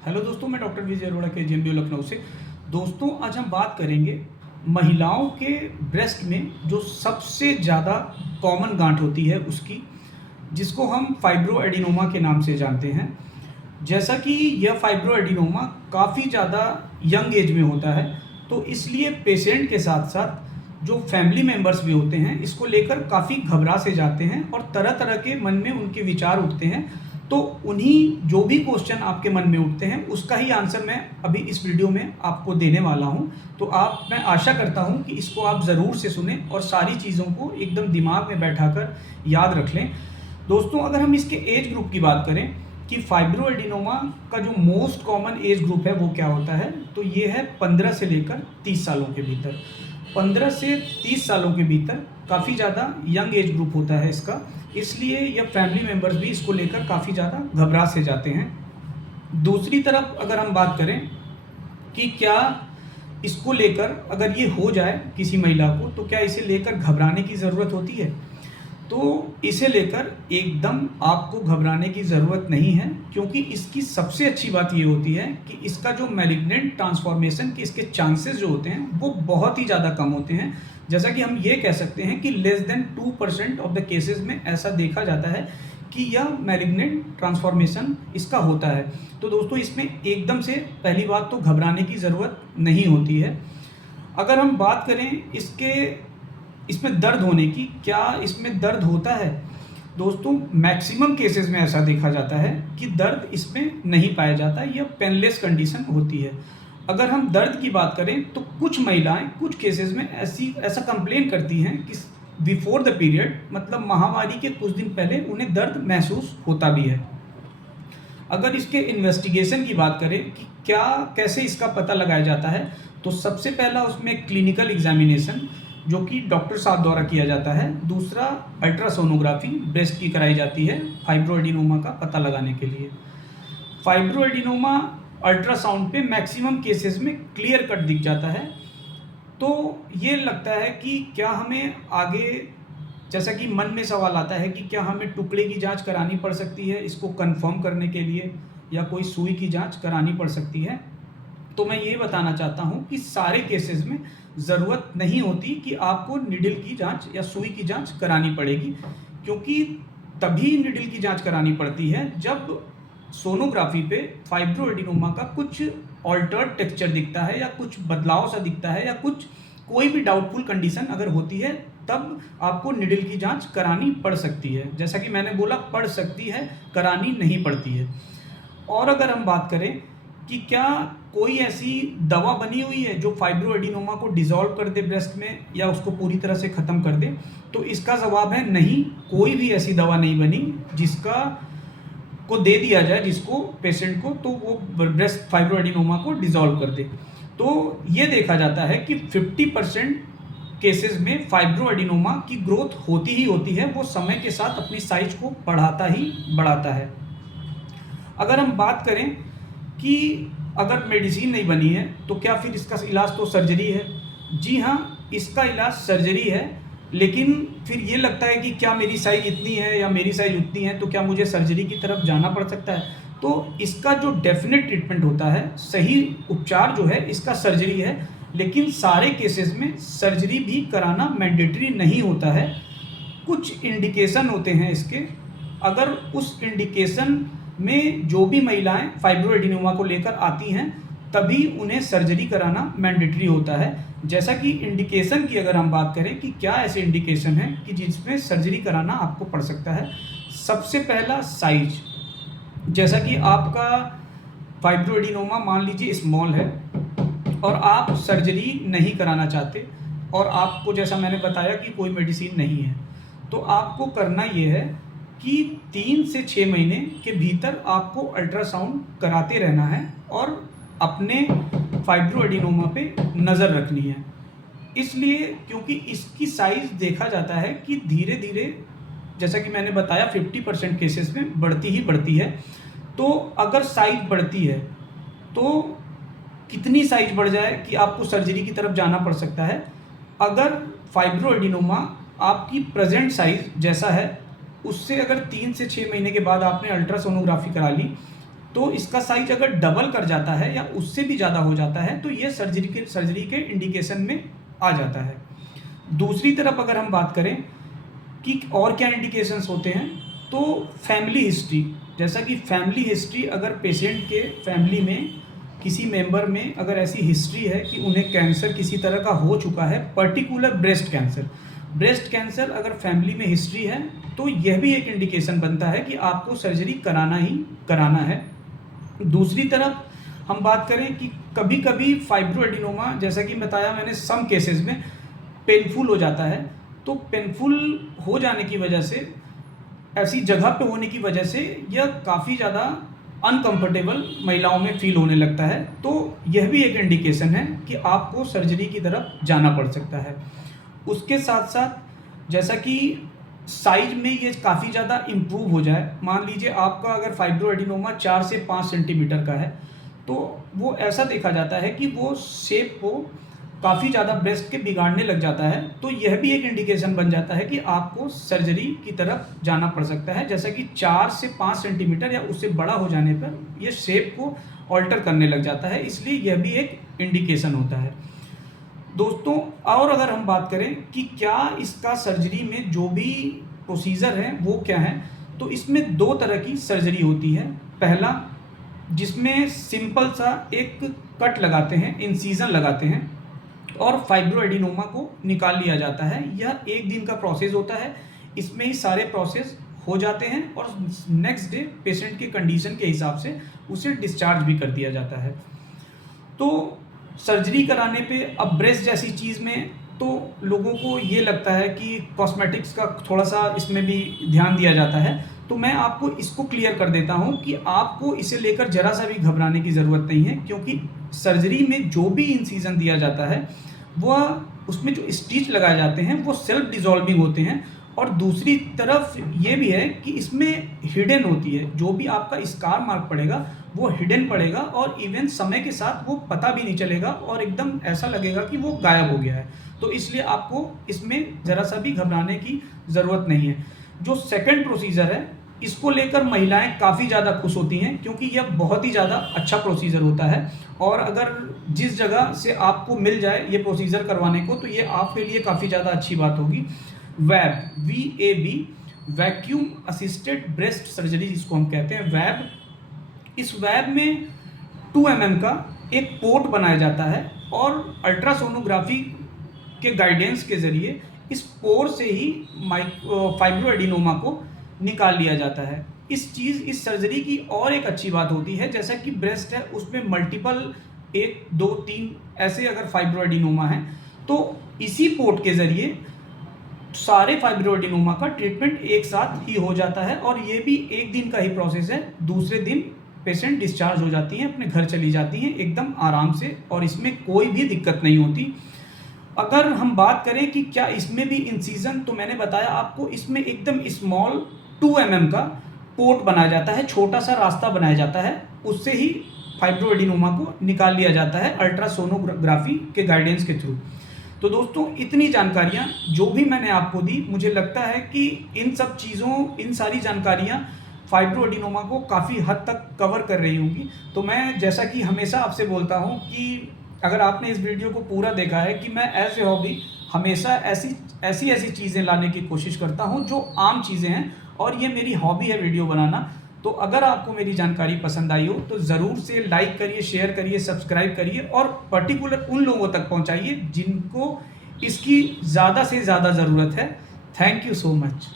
Hello दोस्तों, मैं doctor विजय अरोड़ा के जेएमबी लखनऊ से। दोस्तों, आज हम बात करेंगे महिलाओं के ब्रेस्ट में जो सबसे ज़्यादा कॉमन गांठ होती है उसकी, जिसको हम फाइब्रो एडिनोमा के नाम से जानते हैं। जैसा कि यह फाइब्रो एडिनोमा काफ़ी ज़्यादा यंग एज में होता है, तो इसलिए पेशेंट के साथ साथ जो फैमिली मेम्बर्स भी होते हैं इसको लेकर काफ़ी घबरा से जाते हैं और तरह तरह के मन में उनके विचार उठते हैं। तो उन्हीं जो भी क्वेश्चन आपके मन में उठते हैं उसका ही आंसर मैं अभी इस वीडियो में आपको देने वाला हूं। तो मैं आशा करता हूं कि इसको आप ज़रूर से सुने और सारी चीज़ों को एकदम दिमाग में बैठाकर याद रख लें। दोस्तों, अगर हम इसके एज ग्रुप की बात करें कि फाइब्रो एडिनोमा का जो मोस्ट कॉमन एज ग्रुप है वो क्या होता है, तो ये है 15 से लेकर 30 सालों के भीतर। 15 से 30 सालों के भीतर काफ़ी ज़्यादा यंग एज ग्रुप होता है इसका, इसलिए यह फैमिली मेम्बर्स भी इसको लेकर काफ़ी ज़्यादा घबरा से जाते हैं। दूसरी तरफ अगर हम बात करें कि क्या इसको लेकर अगर ये हो जाए किसी महिला को, तो क्या इसे लेकर घबराने की ज़रूरत होती है? तो इसे लेकर एकदम आपको घबराने की ज़रूरत नहीं है, क्योंकि इसकी सबसे अच्छी बात ये होती है कि इसका जो मैलिग्नेंट ट्रांसफॉर्मेशन के इसके चांसेस जो होते हैं वो बहुत ही ज़्यादा कम होते हैं। जैसा कि हम ये कह सकते हैं कि less than 2% of the cases में ऐसा देखा जाता है कि यह मैलिग्नेंट ट्रांसफॉर्मेशन इसका होता है। तो दोस्तों, इसमें एकदम से पहली बात तो घबराने की ज़रूरत नहीं होती है। अगर हम बात करें इसमें दर्द होने की, क्या इसमें दर्द होता है? दोस्तों, मैक्सिमम केसेस में ऐसा देखा जाता है कि दर्द इसमें नहीं पाया जाता, यह पेनलेस कंडीशन होती है। अगर हम दर्द की बात करें तो कुछ महिलाएं कुछ केसेस में ऐसा कंप्लेन करती हैं कि बिफोर द पीरियड, मतलब माहवारी के कुछ दिन पहले उन्हें दर्द महसूस होता भी है। अगर इसके इन्वेस्टिगेशन की बात करें कि क्या कैसे इसका पता लगाया जाता है, तो सबसे पहला उसमें क्लिनिकल एग्जामिनेशन जो कि डॉक्टर साहब द्वारा किया जाता है। दूसरा, अल्ट्रासोनोग्राफी ब्रेस्ट की कराई जाती है फाइब्रो एडिनोमा का पता लगाने के लिए। फाइब्रो एडिनोमा अल्ट्रासाउंड पे मैक्सिमम केसेस में क्लियर कट दिख जाता है। तो ये लगता है कि क्या हमें आगे, जैसा कि मन में सवाल आता है कि क्या हमें टुकड़े की जांच करानी पड़ सकती है इसको कंफर्म करने के लिए, या कोई सुई की जांच करानी पड़ सकती है? तो मैं ये बताना चाहता हूँ कि सारे केसेस में ज़रूरत नहीं होती कि आपको निडल की जांच या सुई की जांच करानी पड़ेगी, क्योंकि तभी निडल की जांच करानी पड़ती है जब सोनोग्राफी पे फाइब्रो एडिनोमा का कुछ ऑल्टर्ड टेक्सचर दिखता है या कुछ बदलाव सा दिखता है या कोई भी डाउटफुल कंडीशन अगर होती है, तब आपको निडल की जांच करानी पड़ सकती है। जैसा कि मैंने बोला, पड़ सकती है, करानी नहीं पड़ती है। और अगर हम बात करें कि क्या कोई ऐसी दवा बनी हुई है जो फाइब्रो एडिनोमा को डिसॉल्व कर दे ब्रेस्ट में या उसको पूरी तरह से ख़त्म कर दे, तो इसका जवाब है नहीं, कोई भी ऐसी दवा नहीं बनी जिसका को दे दिया जाए जिसको पेशेंट को, तो वो ब्रेस्ट फाइब्रो एडिनोमा को डिसॉल्व कर दे। तो ये देखा जाता है कि 50% केसेस में फाइब्रो एडिनोमा की ग्रोथ होती ही होती है, वो समय के साथ अपनी साइज को बढ़ाता ही बढ़ाता है। अगर हम बात करें कि अगर मेडिसिन नहीं बनी है तो क्या फिर इसका इलाज तो सर्जरी है? जी हाँ, इसका इलाज सर्जरी है, लेकिन फिर ये लगता है कि क्या मेरी साइज इतनी है या मेरी साइज उतनी है, तो क्या मुझे सर्जरी की तरफ जाना पड़ सकता है? तो इसका जो डेफिनेट ट्रीटमेंट होता है, सही उपचार जो है, इसका सर्जरी है। लेकिन सारे केसेस में सर्जरी भी कराना मैंडेटरी नहीं होता है। कुछ इंडिकेशन होते हैं इसके, अगर उस इंडिकेशन में जो भी महिलाएं फाइब्रो एडिनोमा को लेकर आती हैं तभी उन्हें सर्जरी कराना मैंडेटरी होता है। जैसा कि इंडिकेशन की अगर हम बात करें कि क्या ऐसे इंडिकेशन हैं कि जिसमें सर्जरी कराना आपको पड़ सकता है। सबसे पहला, साइज। जैसा कि आपका फाइब्रो एडिनोमा मान लीजिए स्मॉल है और आप सर्जरी नहीं कराना चाहते, और आपको जैसा मैंने बताया कि कोई मेडिसिन नहीं है, तो आपको करना ये है कि 3 से 6 महीने के भीतर आपको अल्ट्रासाउंड कराते रहना है और अपने फाइब्रो एडिनोमा पे नज़र रखनी है। इसलिए क्योंकि इसकी साइज़ देखा जाता है कि धीरे धीरे, जैसा कि मैंने बताया, 50% केसेस में बढ़ती ही बढ़ती है। तो अगर साइज़ बढ़ती है तो कितनी साइज़ बढ़ जाए कि आपको सर्जरी की तरफ जाना पड़ सकता है? अगर फाइब्रो एडिनोमा आपकी प्रेजेंट साइज़ जैसा है उससे अगर 3 से 6 महीने के बाद आपने अल्ट्रासोनोग्राफी करा ली तो इसका साइज अगर डबल कर जाता है या उससे भी ज़्यादा हो जाता है तो ये सर्जरी के इंडिकेशन में आ जाता है। दूसरी तरफ अगर हम बात करें कि और क्या इंडिकेशंस होते हैं, तो फैमिली हिस्ट्री, जैसा कि फैमिली हिस्ट्री अगर पेशेंट के फैमिली में किसी मेंबर में अगर ऐसी हिस्ट्री है कि उन्हें कैंसर किसी तरह का हो चुका है, पर्टिकुलर ब्रेस्ट कैंसर अगर फैमिली में हिस्ट्री है तो यह भी एक इंडिकेशन बनता है कि आपको सर्जरी कराना ही कराना है। दूसरी तरफ हम बात करें कि कभी कभी फाइब्रोएडिनोमा, जैसा कि बताया मैंने, सम केसेस में पेनफुल हो जाता है। तो पेनफुल हो जाने की वजह से, ऐसी जगह पे होने की वजह से यह काफ़ी ज़्यादा अनकंफर्टेबल महिलाओं में फील होने लगता है। तो यह भी एक इंडिकेशन है कि आपको सर्जरी की तरफ जाना पड़ सकता है। उसके साथ साथ जैसा कि साइज में ये काफ़ी ज़्यादा इम्प्रूव हो जाए, मान लीजिए आपका अगर फाइब्रोएडिनोमा 4 से 5 सेंटीमीटर का है, तो वो ऐसा देखा जाता है कि वो शेप को काफ़ी ज़्यादा ब्रेस्ट के बिगाड़ने लग जाता है। तो यह भी एक इंडिकेशन बन जाता है कि आपको सर्जरी की तरफ जाना पड़ सकता है। जैसा कि 4 से 5 सेंटीमीटर या उससे बड़ा हो जाने पर यह शेप को ऑल्टर करने लग जाता है, इसलिए यह भी एक इंडिकेशन होता है दोस्तों। और अगर हम बात करें कि क्या इसका सर्जरी में जो भी प्रोसीजर है वो क्या है, तो इसमें 2 तरह की सर्जरी होती है। पहला, जिसमें सिंपल सा एक कट लगाते हैं, इंसिजन लगाते हैं और फाइब्रोएडिनोमा को निकाल लिया जाता है। यह 1 दिन का प्रोसेस होता है, इसमें ही सारे प्रोसेस हो जाते हैं और नेक्स्ट डे पेशेंट के कंडीशन के हिसाब से उसे डिस्चार्ज भी कर दिया जाता है। तो सर्जरी कराने पे अब ब्रेस्ट जैसी चीज़ में तो लोगों को ये लगता है कि कॉस्मेटिक्स का थोड़ा सा इसमें भी ध्यान दिया जाता है। तो मैं आपको इसको क्लियर कर देता हूँ कि आपको इसे लेकर ज़रा सा भी घबराने की ज़रूरत नहीं है, क्योंकि सर्जरी में जो भी इंसिजन दिया जाता है वह, उसमें जो स्टिच लगाए जाते हैं वो सेल्फ डिज़ोल्विंग होते हैं। और दूसरी तरफ ये भी है कि इसमें हिडन होती है, जो भी आपका स्कार मार्क पड़ेगा वो हिडन पड़ेगा और इवन समय के साथ वो पता भी नहीं चलेगा और एकदम ऐसा लगेगा कि वो गायब हो गया है। तो इसलिए आपको इसमें ज़रा सा भी घबराने की ज़रूरत नहीं है। जो सेकंड प्रोसीजर है, इसको लेकर महिलाएं काफ़ी ज़्यादा खुश होती हैं, क्योंकि यह बहुत ही ज़्यादा अच्छा प्रोसीजर होता है। और अगर जिस जगह से आपको मिल जाए ये प्रोसीजर करवाने को, तो ये आपके लिए काफ़ी ज़्यादा अच्छी बात होगी। Web, VAB, vacuum assisted breast surgery जिसको हम कहते हैं, वैब। इस वैब में 2 mm का एक पोर्ट बनाया जाता है और अल्ट्रासोनोग्राफी के गाइडेंस के ज़रिए इस पोर से ही फाइब्रोएडिनोमा को निकाल लिया जाता है। इस सर्जरी की और एक अच्छी बात होती है, जैसा कि ब्रेस्ट है उसमें मल्टीपल 1, 2, 3 ऐसे अगर फाइब्रोएडिनोमा हैं, तो इसी पोर्ट के ज़रिए सारे फाइब्रोएडिनोमा का ट्रीटमेंट एक साथ ही हो जाता है। और ये भी 1 दिन का ही प्रोसेस है। दूसरे दिन पेशेंट डिस्चार्ज हो जाती हैं, अपने घर चली जाती हैं एकदम आराम से, और इसमें कोई भी दिक्कत नहीं होती। अगर हम बात करें कि क्या इसमें भी इंसिजन, तो मैंने बताया आपको, इसमें एकदम स्मॉल 2 mm का पोर्ट बनाया जाता है, छोटा सा रास्ता बनाया जाता है, उससे ही फाइब्रोएडिनोमा को निकाल लिया जाता है अल्ट्रासोनोग्राफी के गाइडेंस के थ्रू। तो दोस्तों, इतनी जानकारियाँ जो भी मैंने आपको दी, मुझे लगता है कि इन सारी जानकारियाँ फाइब्रोएडिनोमा को काफ़ी हद तक कवर कर रही होंगी। तो मैं, जैसा कि हमेशा आपसे बोलता हूँ, कि अगर आपने इस वीडियो को पूरा देखा है, कि मैं एज ए हॉबी हमेशा ऐसी चीज़ें लाने की कोशिश करता हूँ जो आम चीज़ें हैं, और ये मेरी हॉबी है वीडियो बनाना। तो अगर आपको मेरी जानकारी पसंद आई हो तो ज़रूर से लाइक करिए, शेयर करिए, सब्सक्राइब करिए और पर्टिकुलर उन लोगों तक पहुँचाइए जिनको इसकी ज़्यादा से ज़्यादा ज़रूरत है। Thank you so much.